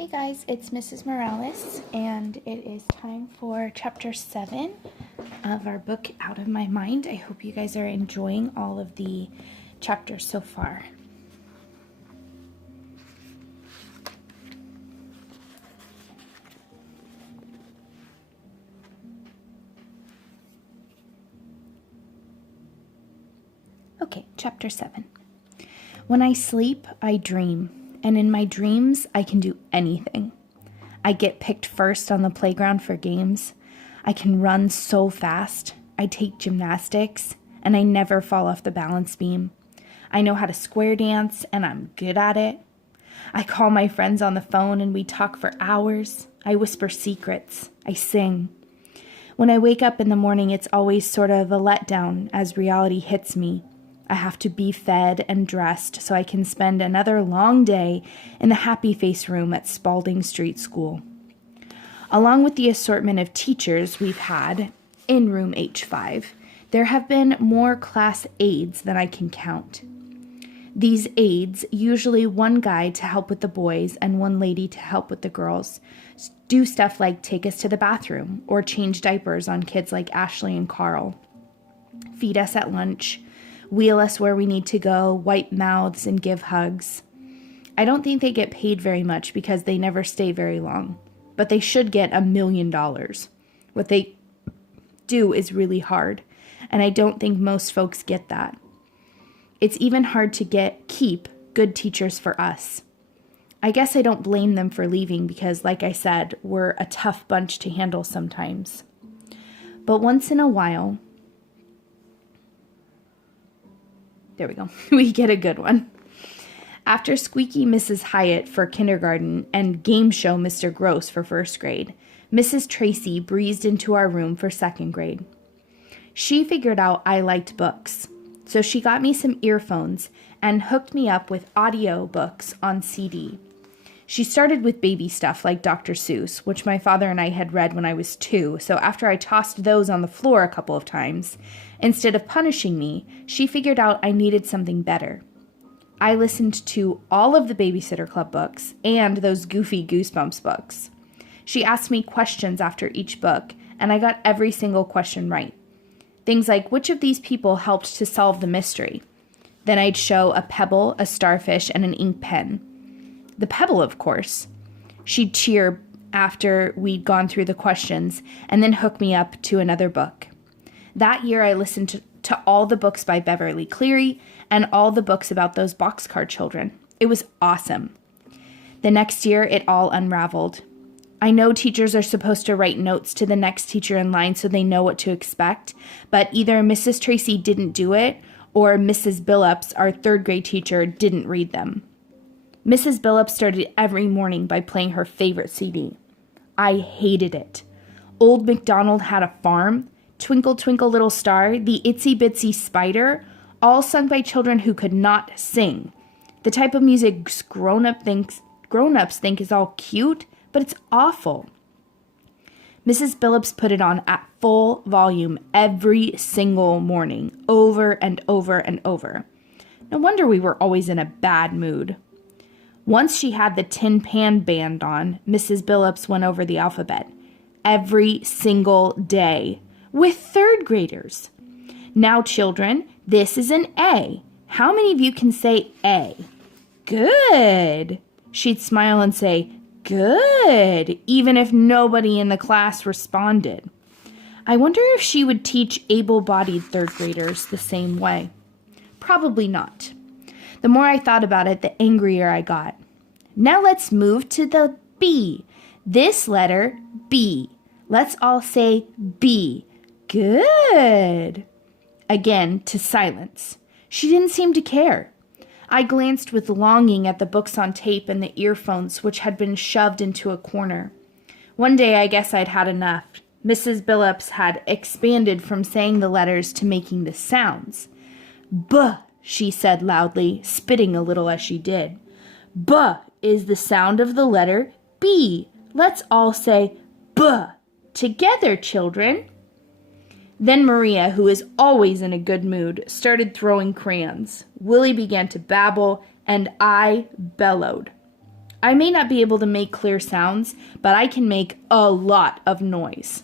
Hey guys, it's Mrs. Morales, and it is time for chapter 7 of our book, Out of My Mind. I hope you guys are enjoying all of the chapters so far. Okay, chapter 7. When I sleep, I dream. And in my dreams, I can do anything. I get picked first on the playground for games. I can run so fast. I take gymnastics, and I never fall off the balance beam. I know how to square dance, and I'm good at it. I call my friends on the phone, and we talk for hours. I whisper secrets. I sing. When I wake up in the morning, it's always sort of a letdown as reality hits me. I have to be fed and dressed so I can spend another long day in the happy face room at Spalding Street School. Along with the assortment of teachers we've had in room H5, there have been more class aides than I can count. These aides, usually one guy to help with the boys and one lady to help with the girls, do stuff like take us to the bathroom or change diapers on kids like Ashley and Carl, feed us at lunch, wheel us where we need to go, wipe mouths, and give hugs. I don't think they get paid very much because they never stay very long, but they should get $1 million. What they do is really hard, and I don't think most folks get that. It's even hard to keep good teachers for us. I guess I don't blame them for leaving because, like I said, we're a tough bunch to handle sometimes. But once in a while, there we go. We get a good one. After Squeaky Mrs. Hyatt for kindergarten and Game Show Mr. Gross for first grade, Mrs. Tracy breezed into our room for second grade. She figured out I liked books, so she got me some earphones and hooked me up with audio books on CD. She started with baby stuff like Dr. Seuss, which my father and I had read when I was 2, so after I tossed those on the floor a couple of times, instead of punishing me, she figured out I needed something better. I listened to all of the Babysitter Club books and those goofy Goosebumps books. She asked me questions after each book, and I got every single question right. Things like, which of these people helped to solve the mystery? Then I'd show a pebble, a starfish, and an ink pen. The pebble, of course. She'd cheer after we'd gone through the questions and then hook me up to another book. That year, I listened to all the books by Beverly Cleary and all the books about those boxcar children. It was awesome. The next year, it all unraveled. I know teachers are supposed to write notes to the next teacher in line so they know what to expect, but either Mrs. Tracy didn't do it or Mrs. Billups, our third grade teacher, didn't read them. Mrs. Billups started every morning by playing her favorite CD. I hated it. Old MacDonald Had a Farm, Twinkle Twinkle Little Star, The Itsy Bitsy Spider, all sung by children who could not sing. The type of music grown-ups think is all cute, but it's awful. Mrs. Billups put it on at full volume every single morning, over and over and over. No wonder we were always in a bad mood. Once she had the Tin Pan Band on, Mrs. Billups went over the alphabet. Every single day. With third graders. Now, children, this is an A. How many of you can say A? Good. She'd smile and say, good, even if nobody in the class responded. I wonder if she would teach able-bodied third graders the same way. Probably not. The more I thought about it, the angrier I got. Now let's move to the B. This letter, B. Let's all say B. Good. Again, to silence. She didn't seem to care. I glanced with longing at the books on tape and the earphones, which had been shoved into a corner. One day, I guess I'd had enough. Mrs. Billups had expanded from saying the letters to making the sounds. Buh, she said loudly, spitting a little as she did. Buh is the sound of the letter B. Let's all say buh. Together, children. Then Maria, who is always in a good mood, started throwing crayons. Willie began to babble, and I bellowed. I may not be able to make clear sounds, but I can make a lot of noise.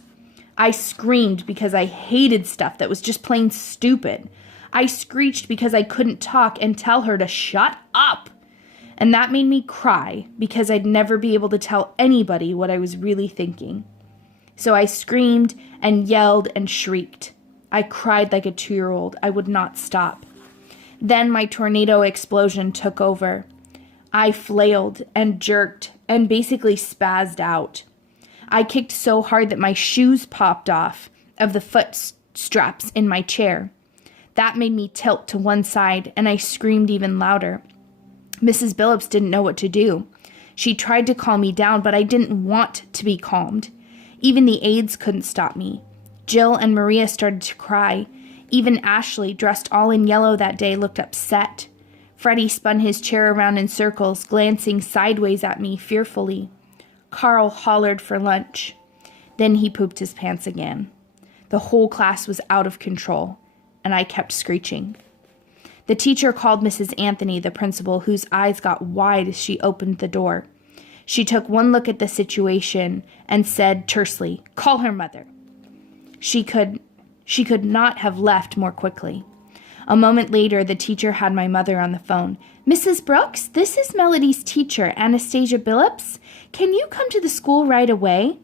I screamed because I hated stuff that was just plain stupid. I screeched because I couldn't talk and tell her to shut up. And that made me cry because I'd never be able to tell anybody what I was really thinking. So I screamed and yelled and shrieked. I cried like a 2-year-old. I would not stop. Then my tornado explosion took over. I flailed and jerked and basically spazzed out. I kicked so hard that my shoes popped off of the foot straps in my chair. That made me tilt to one side, and I screamed even louder. Mrs. Billups didn't know what to do. She tried to calm me down, but I didn't want to be calmed. Even the aides couldn't stop me. Jill and Maria started to cry. Even Ashley, dressed all in yellow that day, looked upset. Freddie spun his chair around in circles, glancing sideways at me fearfully. Carl hollered for lunch. Then he pooped his pants again. The whole class was out of control, and I kept screeching. The teacher called Mrs. Anthony, the principal, whose eyes got wide as she opened the door. She took one look at the situation and said tersely, "Call her mother." She could not have left more quickly. A moment later, the teacher had my mother on the phone. "Mrs. Brooks, this is Melody's teacher, Anastasia Billups. Can you come to the school right away?"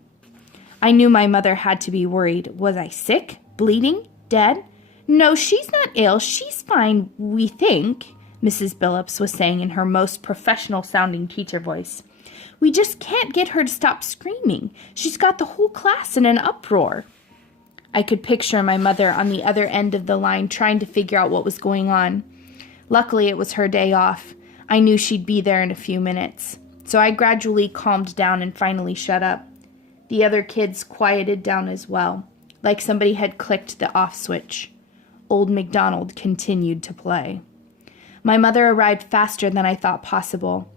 I knew my mother had to be worried. Was I sick? Bleeding? Dead? "No, she's not ill. She's fine, we think," Mrs. Billups was saying in her most professional-sounding teacher voice. "We just can't get her to stop screaming. She's got the whole class in an uproar." I could picture my mother on the other end of the line trying to figure out what was going on. Luckily, it was her day off. I knew she'd be there in a few minutes. So I gradually calmed down and finally shut up. The other kids quieted down as well, like somebody had clicked the off switch. Old MacDonald continued to play. My mother arrived faster than I thought possible.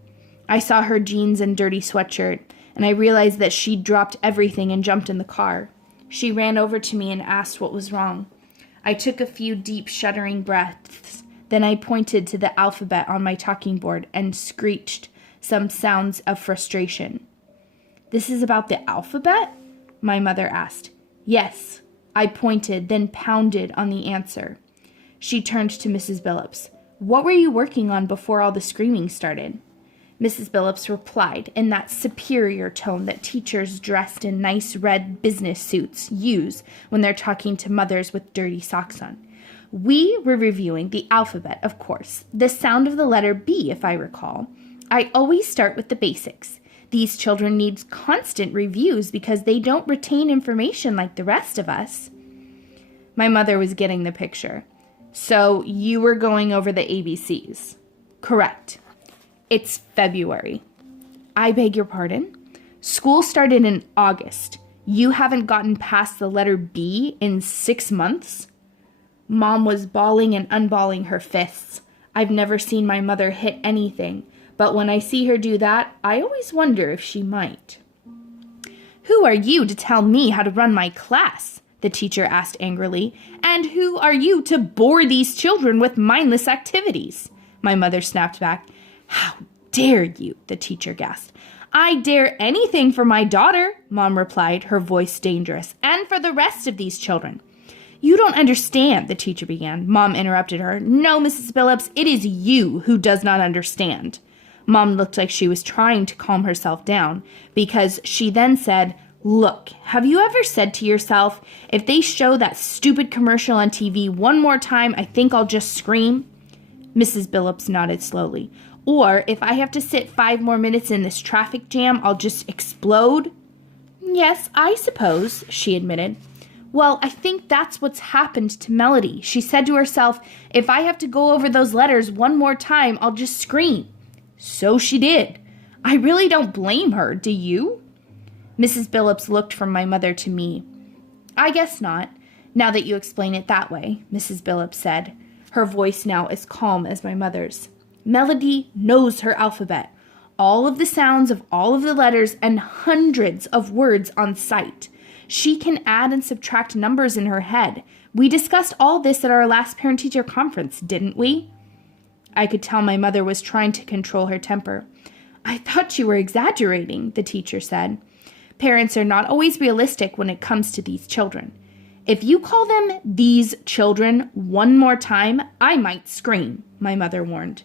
I saw her jeans and dirty sweatshirt, and I realized that she'd dropped everything and jumped in the car. She ran over to me and asked what was wrong. I took a few deep, shuddering breaths. Then I pointed to the alphabet on my talking board and screeched some sounds of frustration. "This is about the alphabet?" my mother asked. "Yes." I pointed, then pounded on the answer. She turned to Mrs. Billups. "What were you working on before all the screaming started?" Mrs. Billups replied in that superior tone that teachers dressed in nice red business suits use when they're talking to mothers with dirty socks on. "We were reviewing the alphabet, of course. The sound of the letter B, if I recall. I always start with the basics. These children need constant reviews because they don't retain information like the rest of us." My mother was getting the picture. "So you were going over the ABCs?" "Correct." "It's February." "I beg your pardon?" "School started in August. You haven't gotten past the letter B in 6 months?" Mom was balling and unballing her fists. I've never seen my mother hit anything, but when I see her do that, I always wonder if she might. "Who are you to tell me how to run my class?" the teacher asked angrily. "And who are you to bore these children with mindless activities?" My mother snapped back. "How dare you?" the teacher gasped. "I dare anything for my daughter," Mom replied, her voice dangerous, "and for the rest of these children." "You don't understand," the teacher began. Mom interrupted her. "No, Mrs. Billups, it is you who does not understand." Mom looked like she was trying to calm herself down, because she then said, "Look, have you ever said to yourself, if they show that stupid commercial on TV one more time, I think I'll just scream?" Mrs. Billups nodded slowly. "Or if I have to sit 5 more minutes in this traffic jam, I'll just explode?" "Yes, I suppose," she admitted. "Well, I think that's what's happened to Melody. She said to herself, if I have to go over those letters one more time, I'll just scream." "So she did. I really don't blame her, do you?" Mrs. Billups looked from my mother to me. "I guess not, now that you explain it that way," Mrs. Billups said, her voice now as calm as my mother's. "Melody knows her alphabet, all of the sounds of all of the letters and hundreds of words on sight. She can add and subtract numbers in her head. We discussed all this at our last parent-teacher conference, didn't we?" I could tell my mother was trying to control her temper. I thought you were exaggerating, the teacher said. Parents are not always realistic when it comes to these children. If you call them these children one more time, I might scream, my mother warned.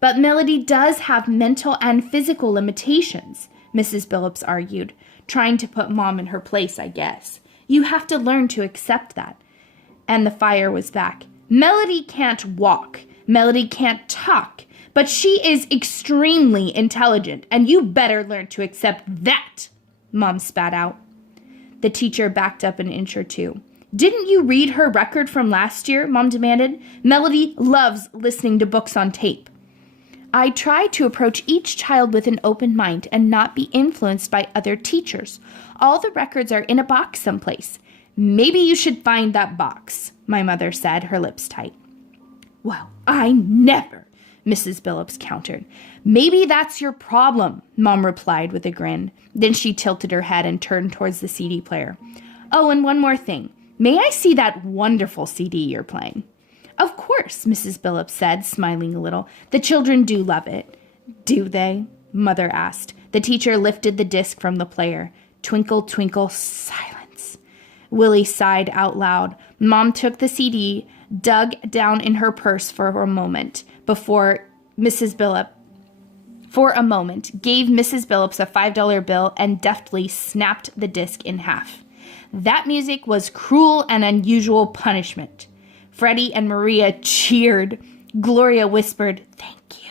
But Melody does have mental and physical limitations, Mrs. Billups argued, trying to put Mom in her place, I guess. You have to learn to accept that. And the fire was back. Melody can't walk. Melody can't talk. But she is extremely intelligent, and you better learn to accept that, Mom spat out. The teacher backed up an inch or two. Didn't you read her record from last year? Mom demanded. Melody loves listening to books on tape. I try to approach each child with an open mind and not be influenced by other teachers. All the records are in a box someplace. Maybe you should find that box, my mother said, her lips tight. Well, I never, Mrs. Billups countered. Maybe that's your problem, Mom replied with a grin. Then she tilted her head and turned towards the CD player. Oh, and one more thing. May I see that wonderful CD you're playing? Of course, Mrs. Billups said, smiling a little. The children do love it. Do they? Mother asked. The teacher lifted the disc from the player. Twinkle, twinkle, silence. Willie sighed out loud. Mom took the CD, dug down in her purse for a moment, gave Mrs. Billups a $5 bill and deftly snapped the disc in half. That music was cruel and unusual punishment. Freddie and Maria cheered. Gloria whispered, "Thank you."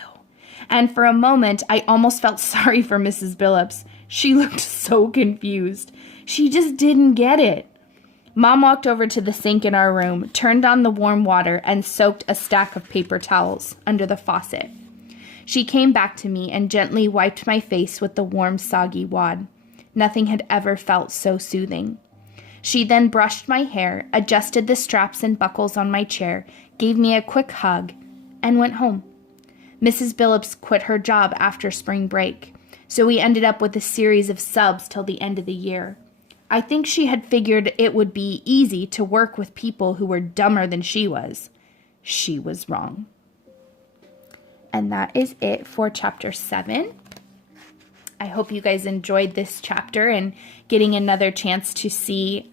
And for a moment, I almost felt sorry for Mrs. Billups. She looked so confused. She just didn't get it. Mom walked over to the sink in our room, turned on the warm water, and soaked a stack of paper towels under the faucet. She came back to me and gently wiped my face with the warm, soggy wad. Nothing had ever felt so soothing. She then brushed my hair, adjusted the straps and buckles on my chair, gave me a quick hug, and went home. Mrs. Billups quit her job after spring break, so we ended up with a series of subs till the end of the year. I think she had figured it would be easy to work with people who were dumber than she was. She was wrong. And that is it for chapter 7. I hope you guys enjoyed this chapter and getting another chance to see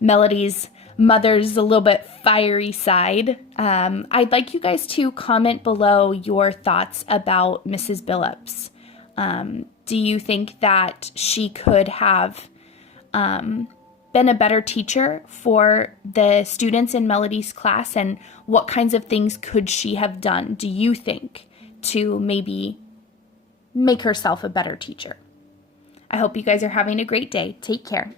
Melody's mother's a little bit fiery side. I'd like you guys to comment below your thoughts about Mrs. Billups. Do you think that she could have been a better teacher for the students in Melody's class, and what kinds of things could she have done, do you think, to maybe make herself a better teacher? I hope you guys are having a great day. Take care.